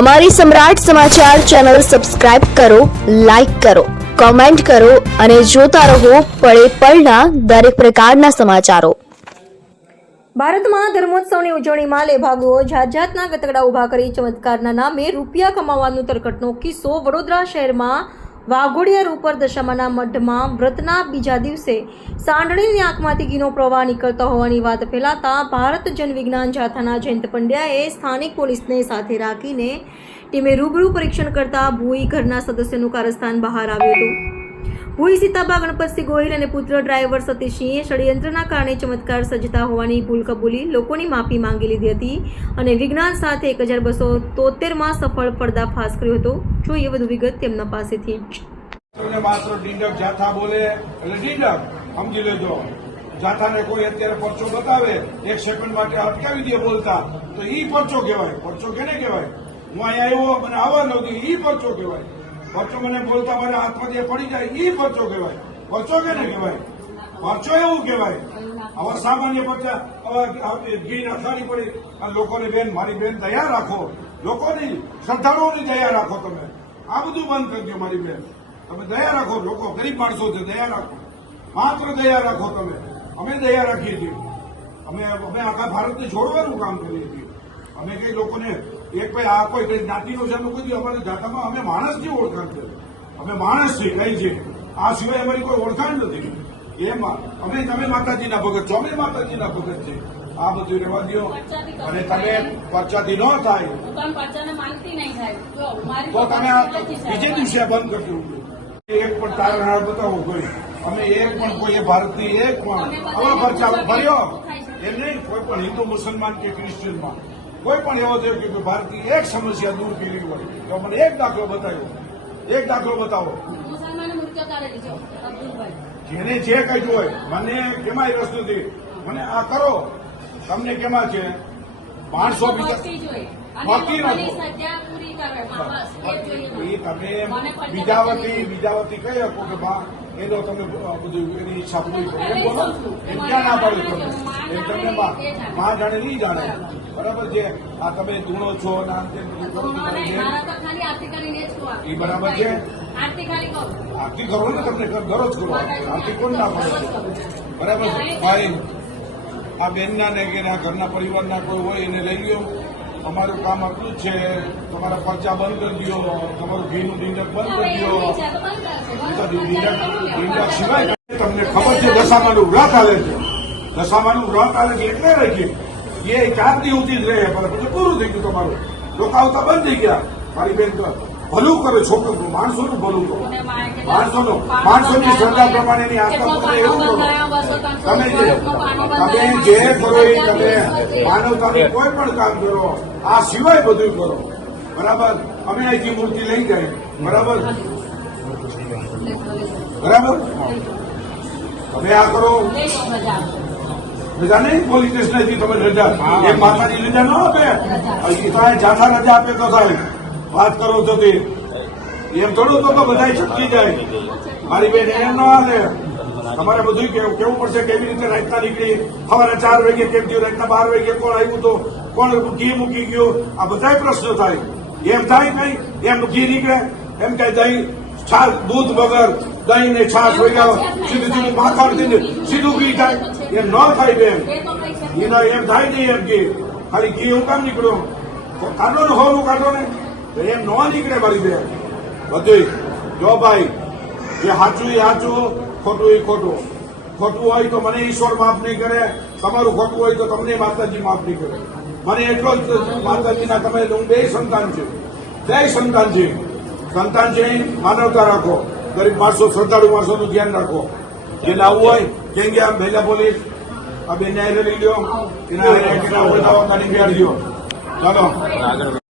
અમારી Samrat Samachar channel subscribe કરો, like કરો, કોમેન્ટ કરો અને જોતા રહો પળે પળના દરેક પ્રકારના સમાચારો. ભારતમાં ધર્મોત્સવની ઉજવણીમાં લેભાગુઓ જાત જાતના ગતગડા ઊભા કરી ચમત્કારના નામે રૂપિયા કમાવાનો તરકટનો કિસ્સો વડોદરા શહેરમાં વાઘોડિયા રૂપર દશામાના મઢમાં વ્રતના બીજા દિવસે સાંડણીની આંખમાંથી ઘીનો પ્રવાહ નીકળતો હોવાની વાત ફેલાતા ભારત જનવિજ્ઞાન જાથાના જયંત પંડ્યાએ સ્થાનિક પોલીસને સાથે રાખીને ટીમે રૂબરૂ પરીક્ષણ કરતા ભૂઈ ઘરના સદસ્યનું કારસ્થાન બહાર આવ્યું હતું. ભૂઈ સીતાબા ગણપતસિંહ ગોહિલ અને પુત્ર ડ્રાઈવર સતીશસિંહે ષડયંત્રના કારણે ચમત્કાર સજતા હોવાની ભૂલ કબૂલી લોકોની માફી માંગી લીધી હતી અને વિજ્ઞાન સાથે એક હજાર બસો તોતેરમાં સફળ પર્દાફાશ કર્યો હતો. જોઈએ વધુ વિગત તેમના પાસેથી. માત્ર ડીંડક જાથા બોલે, એટલે ડીંડક, સમજી લેજો. જાથાને કોઈ અત્યારે પરચો બતાવે, એક સેકન્ડ માટે અટકાવી દે બોલતા. તો ઈ પરચો કહેવાય. પરચો કેને કહેવાય? હું અહીંયા આવ્યો મને આવવા નહોતી ઈ પરચો કહેવાય. પરચો મને બોલતા મારા હાથમાં જે પડી જાય. એ પરચો કહેવાય. પરચો કેને કહેવાય? પરચો એવું કહેવાય. હવે સામાન્ય પરચા ઘી નાખવાની પડી. આ લોકોની બેન, મારી બેન દયા રાખો. લોકોની શ્રદ્ધાળુઓની દયા રાખો તમે. આ બધું બંધ કરજો મારી બેન. તમે દયા રાખો. લોકો ગરીબ માણસો છે, દયા રાખો. માત્ર દયા રાખો તમે. અમે દયા રાખીએ છીએ. અમે અમે આખા ભારતને જોડવાનું કામ કરીએ છીએ. અમે કઈ લોકોને એક ભાઈ આ કોઈ કઈ જ્ઞાતિનો છે દી અમારી જાતામાં અમે માણસની ઓળખાણ છે. અમે માણસ છીએ કઈ છે? આ સિવાય અમારી કોઈ ઓળખાણ નથી. એમાં અમે તમે માતાજીના ભગત છો અમે માતાજીના ભગત છે આ બધું રહેવા દો અને તમે પરચાથી ન થાય. તો તમે. બીજે દિવસે બંધ કરજો એક પણ તારણ બતાવો કોઈ. અમે એક પણ કોઈ ભારતની એક પણ આવા પરચા ભર્યો. એમ નહીં કોઈ પણ હિન્દુ મુસલમાન કે ક્રિશ્ચિયનમાં. કોઈ પણ એવો થયો કે ભારતની એક સમસ્યા દૂર કરી હોય તો મને એક દાખલો બતાવ્યો. એક દાખલો બતાવો. જેને જે કહ્યું હોય મને કેમાં રસ નથી. મને આ કરો. તમને કેમાં છે? માણસો બીજા ભક્તિ જોઈએ તમે બીજાવતી બીજાવતી કહી શકો કે બા એનો તમે બધું એની ઈચ્છા પૂરી કરો. એમ બોલો એમ ક્યાં ના પાડ્યું તમે એમ તમને મા જાણે નહીં જાણે. બરાબર છે? આ તમે ધૂણો છો અને બધું કરો તો જ ઈ બરાબર છે? આરતી કરો ને તમને દરરોજ કરો આરતી કોણ ના પડે? છે બરાબર છે? ભાઈ આ બેનના ને કે ઘરના પરિવારના કોઈ હોય એને લઈ લ્યો. અમારું કામ આટલું જ છે. તમારા પરચા બંધ કરી દો તમારું ઘીનું ડીંડક બંધ કરી દો ડીંડક સિવાય તમને ખબર છે દશામાનું વ્રત આવે છે. દશામાનું વ્રત આવે છે એટલે રાખીએ એ ચાર દિવસથી જ રહે? પણ પૂરું થઈ ગયું તમારું. લોકો આવતા બંધ થઈ ગયા. મારી બેન ભલું કરો છોકરો માણસોનું ભલું કરો માણસોનો માણસોની શ્રદ્ધા પ્રમાણેની પ્રમાણે એવું કરો. તમે જે તમે જે કરો એ તમે માનવતાનું કોઈ પણ કામ કરો આ સિવાય બધું કરો. બરાબર? અમે અહીંથી મૂર્તિ લઈ જાય. બરાબર? બરાબર? તમે આ કરો. મજા. રજા નહીં? પોલીસ સ્ટેશનથી તમે રજા. એ માતાજી રજા ન આપે? એ તો અહીં જાથા રજા આપે તો થાય. વાત કરો છો તે. એમ થોડું તો બધા છટકી જાય. મારી બેન એમ ન હાલે. તમારે બધું કેવું પડશે, કેવી રીતે રાતના નીકળી? સવારે ચાર વાગે કેમ થયું? રાતના બાર વાગે કોણ આવ્યું તો? કોણ ઘી મૂકી ગયું? આ બધા પ્રશ્નો થાય. એમ થાય કઈ? એમ ઘી નીકળે. એમ કે દહીં છાશ દૂધ વગર દહીં ને છાશ વગર સીધું સીધું માખણ સીધું ઘી થાય. એમ ન થાય બેન. એના એમ થાય નહીં એમ ઘી ખાલી ઘી હું કામ નીકળ્યો? કાઢો ને હોનું કાઢો ને. એમ ન નીકળે મારી બેન. બધું. જો ભાઈ, જે સાચું એ સાચું ખોટું એ ખોટું. ખોટું હોય તો મને ઈશ્વર માફ નહીં કરે. તમારું ખોટું હોય તો તમને માતાજી માફ નહીં કરે. મને એટલો જ માતાજીના તમે હું બે સંતાન છું. બે સંતાન છે સંતાન છે એ માનવતા રાખો. ગરીબ માણસો, શ્રદ્ધાળુ માણસોનું ધ્યાન રાખો. જે લાવવું હોય, કેમ કે આમ ભેલા પોલીસ આ ન્યાય લઈ લ્યો. એના એના બધા કાઢી ચાલો.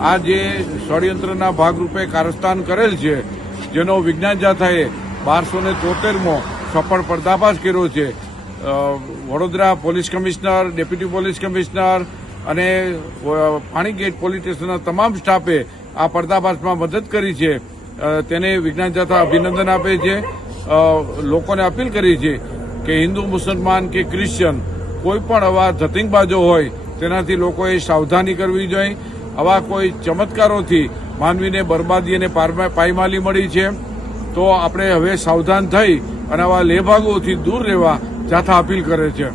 આ જે ષડયંત્રના ભાગરૂપે કારસ્તાન કરેલ છે, જેનો વિજ્ઞાન જાથાએ બારસો ને તોતેરમો સફળ પર્દાફાશ કર્યો છે. Vadodara police commissioner, deputy police commissioner અને પાણીગેટ પોલીસ સ્ટેશનના તમામ સ્ટાફે આ પર્દાફાશમાં મદદ કરી છે. તેને વિજ્ઞાન જાથા અભિનંદન આપે છે. લોકોને અપીલ કરી છે કે હિન્દુ, મુસલમાન કે ક્રિશ્ચન કોઈ પણ આવા ધતિંગબાજો હોય, તેનાથી લોકોએ સાવધાની કરવી જોઈએ. આવા કોઈ ચમત્કારોથી માનવીને બરબાદી અને પાયમાલી મળી છે, તો આપણે હવે સાવધાન થઈ અને આવા લેભાગોથી દૂર રહેવા જાથા અપીલ કરે છે.